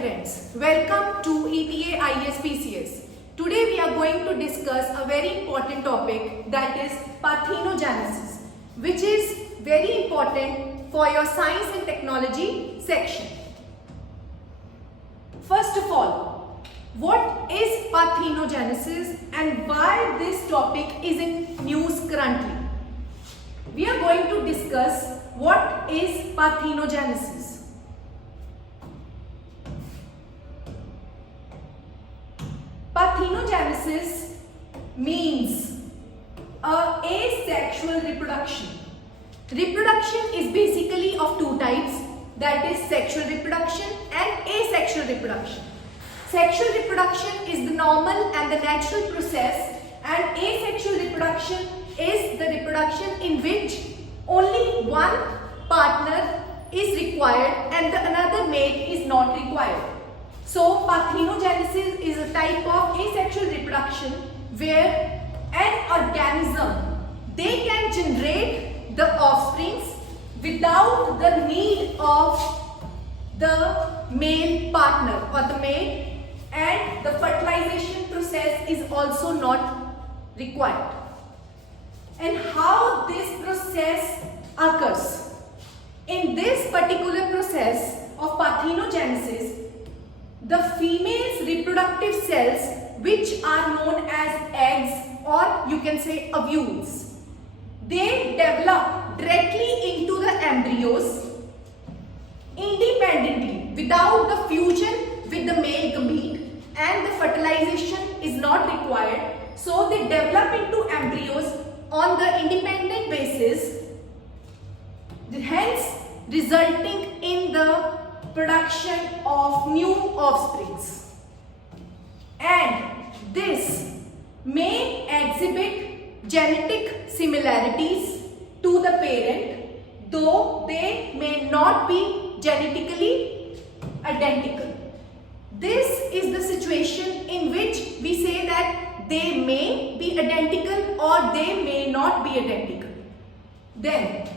aspirants, welcome to ETA ISPCS. Today we are going to discuss a very important topic, that is parthenogenesis, which is very important for your science and technology section. First of all, what is parthenogenesis and why this topic is in news currently? We are going to discuss what is parthenogenesis. Parthenogenesis means asexual reproduction. Reproduction is basically of two types, that is sexual reproduction and asexual reproduction. Sexual reproduction is the normal and the natural process, and asexual reproduction is the reproduction in which only one partner is required and the another mate is not required. So parthenogenesis is a type of asexual reproduction where an organism, they can generate the offsprings without the need of the male partner or the mate, and the fertilization process is also not required. And how this process occurs? In this particular process of parthenogenesis, the female's reproductive cells, which are known as eggs or you can say ovules, they develop directly into the embryos independently without the fusion with the male gamete, and the fertilization is not required. So they develop into embryos on the independent basis, hence resulting in the production of new offsprings. And this may exhibit genetic similarities to the parent, though they may not be genetically identical. This is the situation in which we say that they may be identical or they may not be identical. Then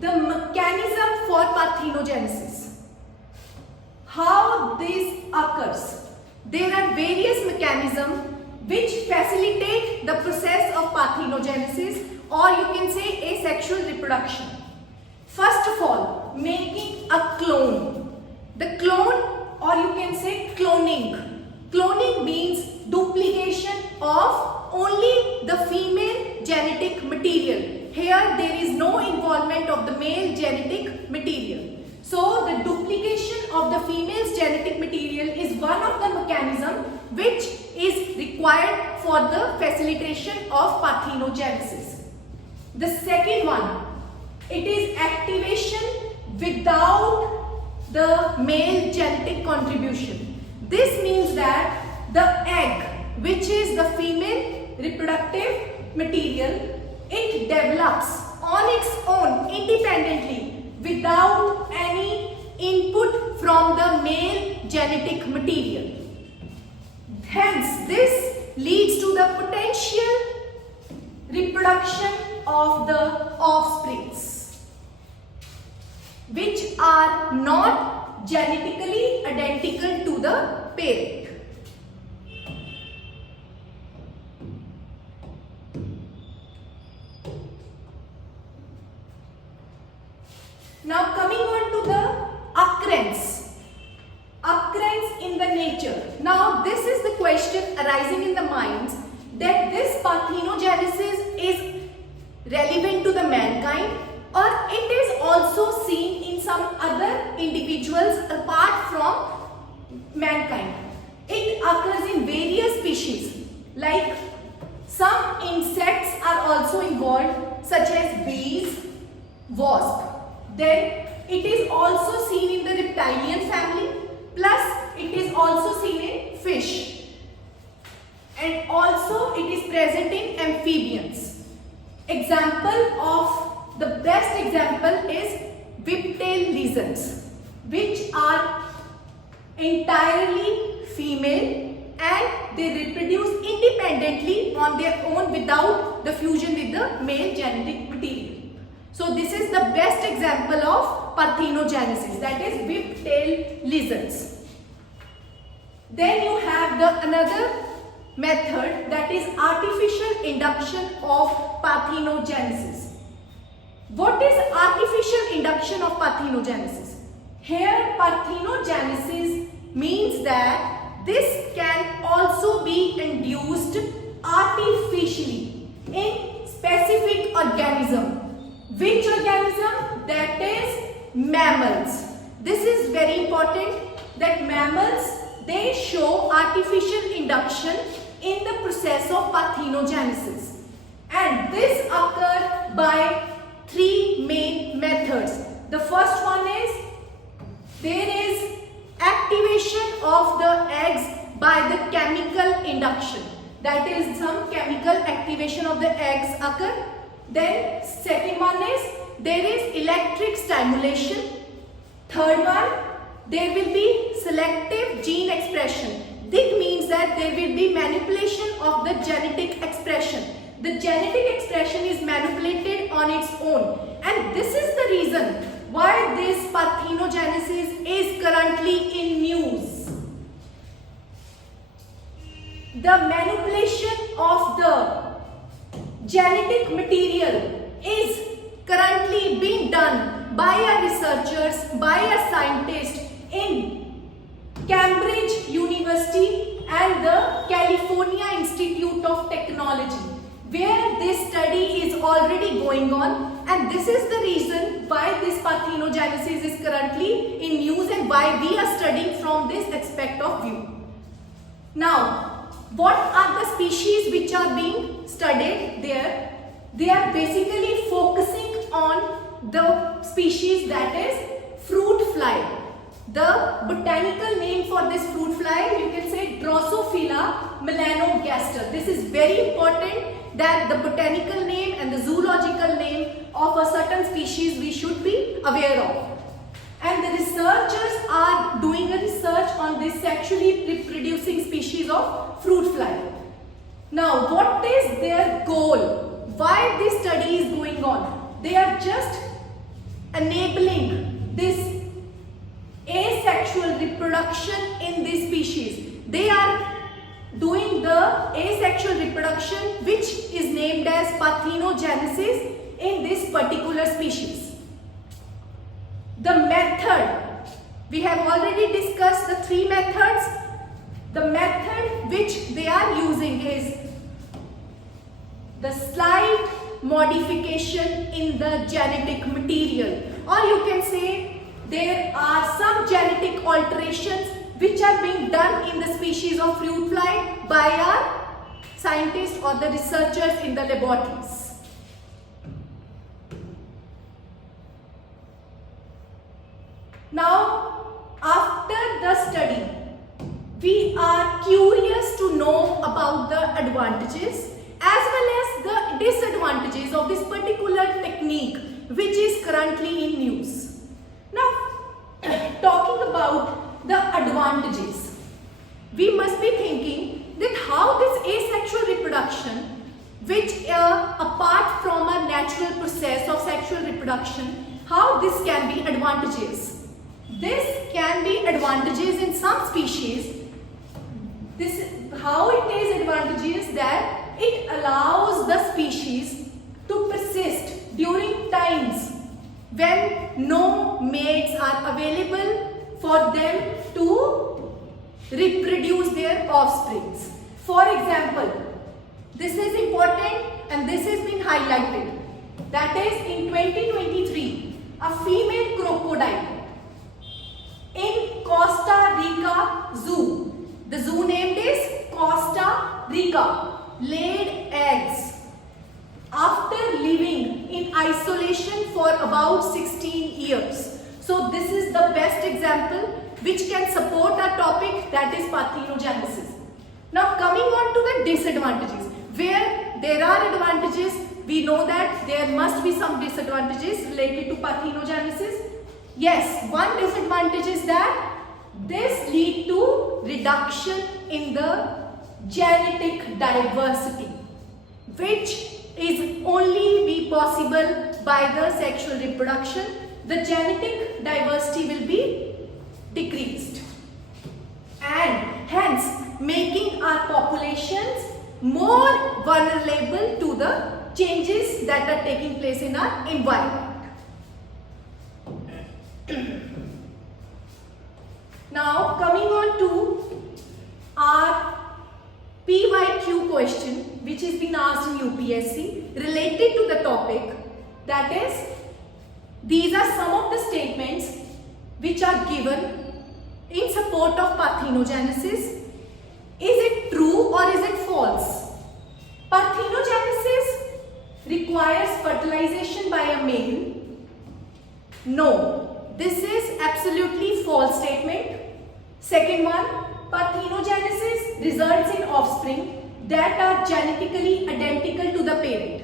the mechanism for parthenogenesis. How this occurs? There are various mechanisms which facilitate the process of parthenogenesis, or you can say asexual reproduction. First of all, making a clone. The clone, or you can say cloning. Cloning means duplication of only the female genetic material. Here there is no involvement of the male genetic material. So the duplication of the female's genetic material is one of the mechanisms which is required for the facilitation of parthenogenesis. The second one, it is activation without the male genetic contribution. This means that the egg, which is the female reproductive material, it develops on its own independently without any input from the male genetic material. Hence, this leads to the potential reproduction of the offsprings, which are not genetically identical to the parent. Now coming on to the occurrence in the nature. Now this is the question arising in the minds, that this parthenogenesis is relevant to the mankind, or it is also seen in some other individuals apart from mankind. It occurs in various species, like some insects are also involved, such as bees, wasp. Then it is also seen in the reptilian family, plus it is also seen in fish, and also it is present in amphibians. Example of the best example is whiptail lizards, which are entirely female and they reproduce independently on their own without the fusion with the male genetic material. So this is the best example of parthenogenesis, that is whip-tailed lizards. Then you have another method, that is artificial induction of parthenogenesis. What is artificial induction of parthenogenesis? Here parthenogenesis means that this can also be induced artificially in specific organism. Which organism? That is mammals. This is very important, that mammals, they show artificial induction in the process of parthenogenesis. And this occurs by three main methods. The first one is, there is activation of the eggs by the chemical induction. That is, some chemical activation of the eggs occur. Then second one is, there is electric stimulation. Third one, there will be selective gene expression. This means that there will be manipulation of the genetic expression. The genetic expression is manipulated on its own, and this is the reason why this parthenogenesis is currently in news. The manipulation of the genetic material is currently being done by our researchers, by our scientists in Cambridge University and the California Institute of Technology, where this study is already going on, and this is the reason why this parthenogenesis is currently in news and why we are studying from this aspect of view. Now, what are the species which are being studied there? They are basically focusing on the species that is fruit fly. The botanical name for this fruit fly, you can say Drosophila melanogaster. This is very important, that the botanical name and the zoological name of a certain species we should be aware of. And the researchers are doing a research on this sexually reproducing species of fruit fly. Now, what is their goal? Why this study is going on? They are just enabling this asexual reproduction in this species. They are doing the asexual reproduction which is named as parthenogenesis in this particular species. The method, we have already discussed the three methods. The method which they are using is the slight modification in the genetic material, or you can say there are some genetic alterations which are being done in the species of fruit fly by our scientists or the researchers in the laboratories. Now, after the study, we are curious to know about the advantages as well as the disadvantages of this particular technique which is currently in news. Now, talking about the advantages, we must be thinking that how this asexual reproduction, which apart from a natural process of sexual reproduction, how this can be advantageous. This can be advantages in some species. This, how it is advantageous, that it allows the species to persist during times when no mates are available for them to reproduce their offsprings. For example, this is important and this has been highlighted. That is, in 2023, a female crocodile in Costa Rica Zoo, the zoo named is Costa Rica, laid eggs after living in isolation for about 16 years. So this is the best example which can support our topic, that is parthenogenesis. Now coming on to the disadvantages. Where there are advantages, we know that there must be some disadvantages related to parthenogenesis. Yes, one disadvantage is that this leads to reduction in the genetic diversity. which is only be possible by the sexual reproduction, the genetic diversity will be decreased, and hence making our populations more vulnerable to the changes that are taking place in our environment. Now coming on to our PYQ question, which has been asked in UPSC related to the topic, that is, these are some of the statements which are given in support of parthenogenesis. Is it true or is it false? Parthenogenesis requires fertilization by a male. No, this is absolutely false statement. Second one, parthenogenesis results in offspring that are genetically identical to the parent.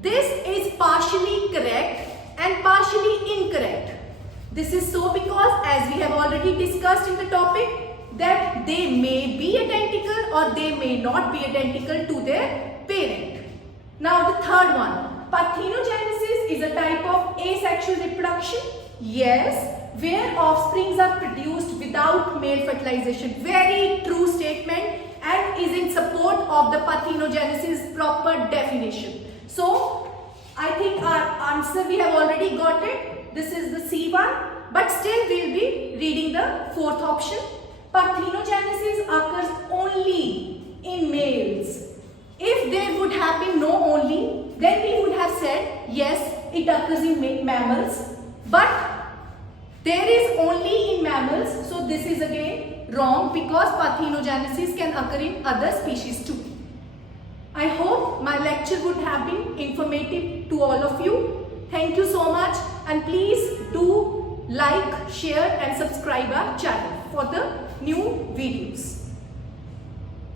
This is partially correct and partially incorrect. This is so because, as we have already discussed in the topic, that they may be identical or they may not be identical to their parent. Now the third one, parthenogenesis is a type of asexual reproduction. Yes, where offsprings are produced without male fertilization. Very true statement and is in support of the parthenogenesis proper definition. So I think our answer we have already got it. This is the C one, but still we will be reading the fourth option. Parthenogenesis occurs only in males. If there would have been no only, then we would have said yes, it occurs in mammals, but there is only in mammals, so this is again wrong because parthenogenesis can occur in other species too. I hope my lecture would have been informative to all of you. Thank you so much, and please do like, share and subscribe our channel for the new videos.